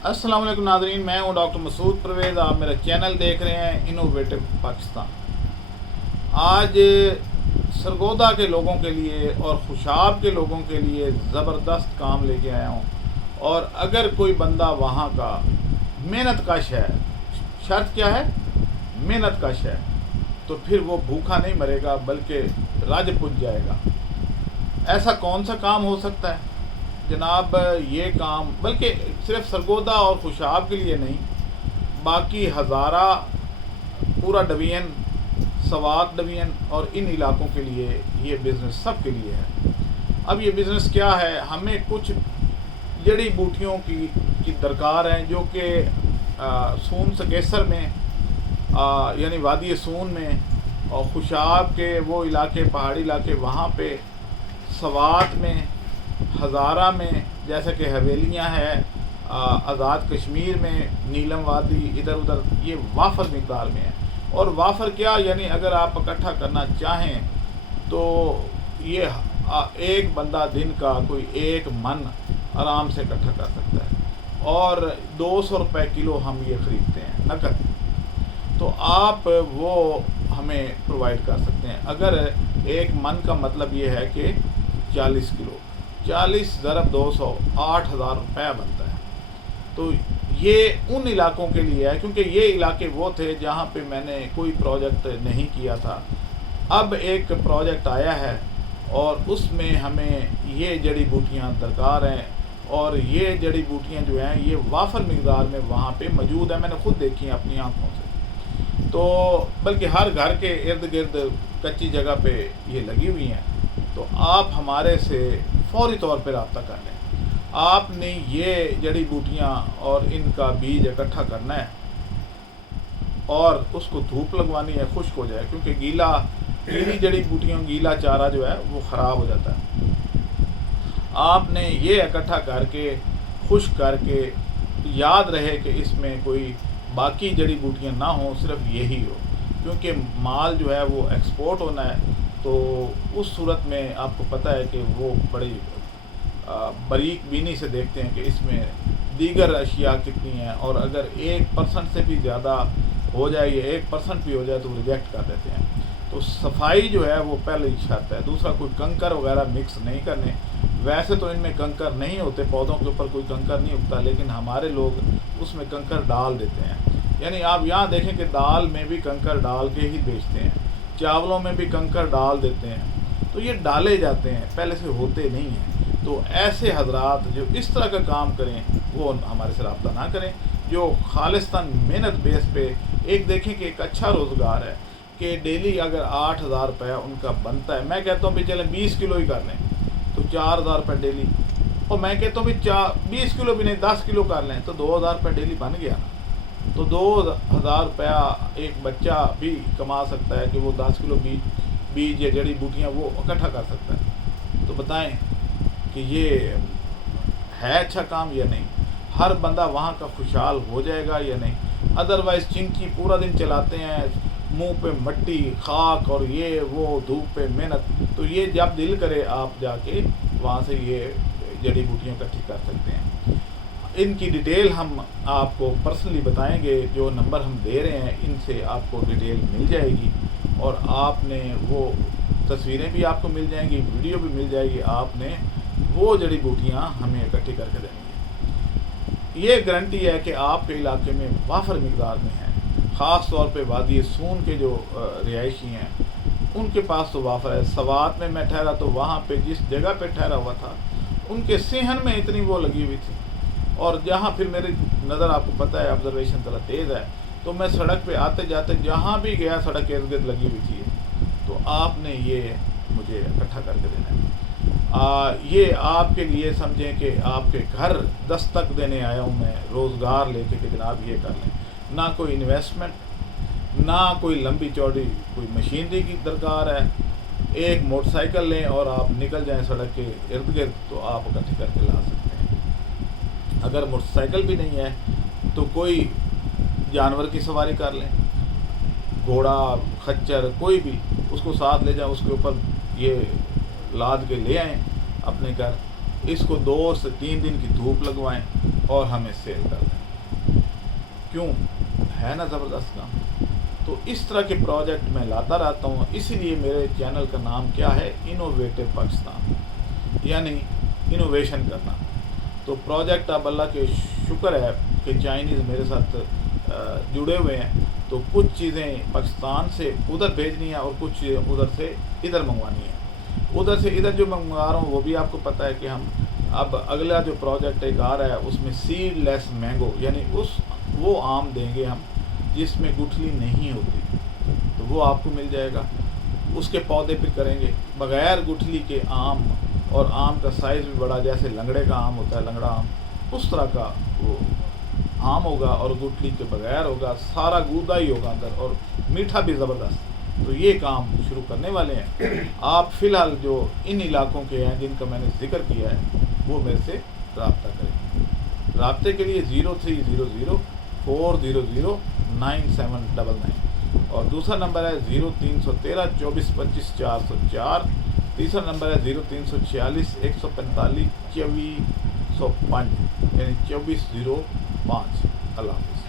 अस्सलाम वालेकुम नाज़रीन, मैं हूं डॉक्टर मसूद परवेज़। आप मेरा चैनल देख रहे हैं इनोवेटिव पाकिस्तान। आज सरगोदा के लोगों के लिए और खुशाब के लोगों के लिए ज़बरदस्त काम लेके आया हूं। और अगर कोई बंदा वहां का मेहनत कश है, शर्त क्या है, मेहनत कश है, तो फिर वो भूखा नहीं मरेगा बल्कि रज पुज जाएगा। ऐसा कौन सा काम हो सकता है जनाब? ये काम बल्कि सिर्फ सरगोदा और खुशाब के लिए नहीं, बाकी हज़ारा, पूरा डिवीज़न, सवात डिवीज़न और इन इलाकों के लिए ये बिज़नेस सब के लिए है। अब ये बिज़नेस क्या है, हमें कुछ जड़ी बूटियों की दरकार है जो कि सून सकेसर में यानी वादी सून में और खुशाब के वो इलाके, पहाड़ी इलाके, वहाँ पे सवात में, हज़ारा में, जैसे कि हवेलियाँ हैं, आज़ाद कश्मीर में, नीलम वादी, इधर उधर ये वाफर मकदार में है। और वाफर क्या, यानी अगर आप इकट्ठा करना चाहें तो ये एक बंदा दिन का कोई 1 मन आराम से इकट्ठा कर सकता है। और 200 रुपये किलो हम ये ख़रीदते हैं नकद, तो आप वो हमें प्रोवाइड कर सकते हैं। अगर 1 मन का मतलब ये है कि 40 किलो, 40 ज़रब 200, 8,000 रुपये बनता है। तो ये उन इलाकों के लिए है, क्योंकि ये इलाके वो थे जहाँ पे मैंने कोई प्रोजेक्ट नहीं किया था। अब एक प्रोजेक्ट आया है और उसमें हमें ये जड़ी बूटियाँ दरकार हैं। और ये जड़ी बूटियाँ जो हैं ये वाफर मकदार में वहाँ पे मौजूद है, मैंने खुद देखी हैं अपनी आँखों से। तो बल्कि हर घर के इर्द गिर्द कच्ची जगह पे ये लगी हुई हैं। तो आप हमारे से फौरी तौर पर रब्ता कर लें। आपने ये जड़ी बूटियाँ और इनका बीज इकट्ठा करना है और उसको धूप लगवानी है, खुश्क हो जाए, क्योंकि गीली जड़ी बूटियों, गीला चारा जो है वो ख़राब हो जाता है। आपने ये इकट्ठा करके खुश्क करके, याद रहे कि इसमें कोई बाकी जड़ी बूटियाँ ना हो, सिर्फ यही हो, क्योंकि माल जो है वो एक्सपोर्ट होना है। तो उस सूरत में आपको पता है कि वो बड़ी बारीक बीनी से देखते हैं कि इसमें दीगर अशिया कितनी हैं, और अगर 1% से भी ज़्यादा हो जाए, या 1% भी हो जाए, तो रिजेक्ट कर देते हैं। तो सफाई जो है वो पहली शर्त है। दूसरा, कोई कंकर वगैरह मिक्स नहीं करने। वैसे तो इनमें कंकर नहीं होते, पौधों के ऊपर कोई कंकर नहीं उगता, लेकिन हमारे लोग उसमें कंकर डाल देते हैं। यानी आप यहाँ देखें कि दाल में भी कंकर डाल के ही बेचते हैं, चावलों में भी कंकर डाल देते हैं। तो ये डाले जाते हैं, पहले से होते नहीं हैं। तो ऐसे हजरात जो इस तरह का काम करें वो हमारे से रब्ता ना करें। जो खालिस्तान मेहनत बेस पे एक देखें कि एक अच्छा रोज़गार है कि डेली अगर 8,000 रुपये उनका बनता है, मैं कहता हूँ भी चलें 20 किलो ही कर लें तो 4,000 रुपये डेली। और मैं कहता हूँ भी 20 किलो भी नहीं, 10 किलो कर लें तो 2,000 रुपये डेली बन गया। तो 2,000 रुपया एक बच्चा भी कमा सकता है कि वो 10 किलो बीज या जड़ी बूटियाँ वो इकट्ठा कर सकता है। तो बताएं कि ये है अच्छा काम या नहीं? हर बंदा वहाँ का खुशहाल हो जाएगा या नहीं? अदरवाइज़ चिंकी पूरा दिन चलाते हैं, मुंह पे मट्टी, खाक और ये वो, धूप पे मेहनत। तो ये जब दिल करे आप जाके वहाँ से ये जड़ी बूटियाँ इकट्ठी कर सकते हैं। इनकी डिटेल हम आपको पर्सनली बताएंगे। जो नंबर हम दे रहे हैं इनसे आपको डिटेल मिल जाएगी, और आपने वो तस्वीरें भी आपको मिल जाएंगी, वीडियो भी मिल जाएगी। आपने वो जड़ी बूटियाँ हमें इकट्ठी करके देंगी। ये गारंटी है कि आपके इलाके में वाफर मकदार में है। ख़ास तौर पे वादी सून के जो रिहायशी हैं उनके पास तो वाफर है। सवात में मैं ठहरा तो वहाँ पे जिस जगह पे ठहरा हुआ था उनके सेहन में इतनी वो लगी हुई थी। और जहाँ फिर मेरी नज़र, आपको पता है ऑब्जर्वेशन ज़रा तेज़ है, तो मैं सड़क पे आते जाते जहाँ भी गया सड़क के इर्द गिर्द लगी हुई थी। तो आपने ये मुझे इकट्ठा करके देना है। ये आपके लिए समझें कि आपके घर दस्तक देने आया हूँ मैं, रोज़गार लेके कि जनाब ये कर लें। ना कोई इन्वेस्टमेंट, ना कोई लंबी चौड़ी कोई मशीनरी की दरकार है। एक मोटरसाइकिल लें और आप निकल जाएं सड़क के इर्द गिर्द, तो आप इकट्ठी करके ला सकते हैं। अगर मोटरसाइकिल भी नहीं है तो कोई जानवर की सवारी कर लें, घोड़ा, खच्चर, कोई भी, उसको साथ ले जाएं, उसके ऊपर ये लाद के ले आएँ अपने घर। इसको 2 से 3 दिन की धूप लगवाएं और हमें सेल कर दें। کیوں ہے نا زبردست کام. تو اس طرح کے پروجیکٹ میں لاتا رہتا ہوں. اسی لیے میرے چینل کا نام کیا ہے؟ انوویٹو پاکستان، یعنی انوویشن کرنا. تو پروجیکٹ اب اللہ کے شکر ہے کہ چائنیز میرے ساتھ جڑے ہوئے ہیں. تو کچھ چیزیں پاکستان سے ادھر بھیجنی ہیں اور کچھ ادھر سے ادھر منگوانی ہے. ادھر سے ادھر جو منگوا رہا ہوں وہ بھی آپ کو پتہ ہے کہ ہم اب اگلا جو پروجیکٹ ایک آ رہا ہے اس میں سیڈ لیس مینگو، یعنی وہ آم دیں گے ہم جس میں گٹھلی نہیں ہوتی. تو وہ آپ کو مل جائے گا. اس کے پودے پھر کریں گے بغیر گٹھلی کے آم، اور آم کا سائز بھی بڑا، جیسے لنگڑے کا آم ہوتا ہے، لنگڑا آم، اس طرح کا وہ آم ہوگا اور گٹھلی کے بغیر ہوگا. سارا گودا ہی ہوگا اندر اور میٹھا بھی زبردست. تو یہ کام شروع کرنے والے ہیں. آپ فی الحال جو ان علاقوں کے ہیں جن کا میں نے ذکر کیا ہے وہ میرے سے رابطہ کریں. رابطے کے لیے 0300 400 9799 اور دوسرا نمبر ہے 0313 24 25 404. تیسرا نمبر ہے 0346 145 2405، یعنی 2405. اللہ حافظ.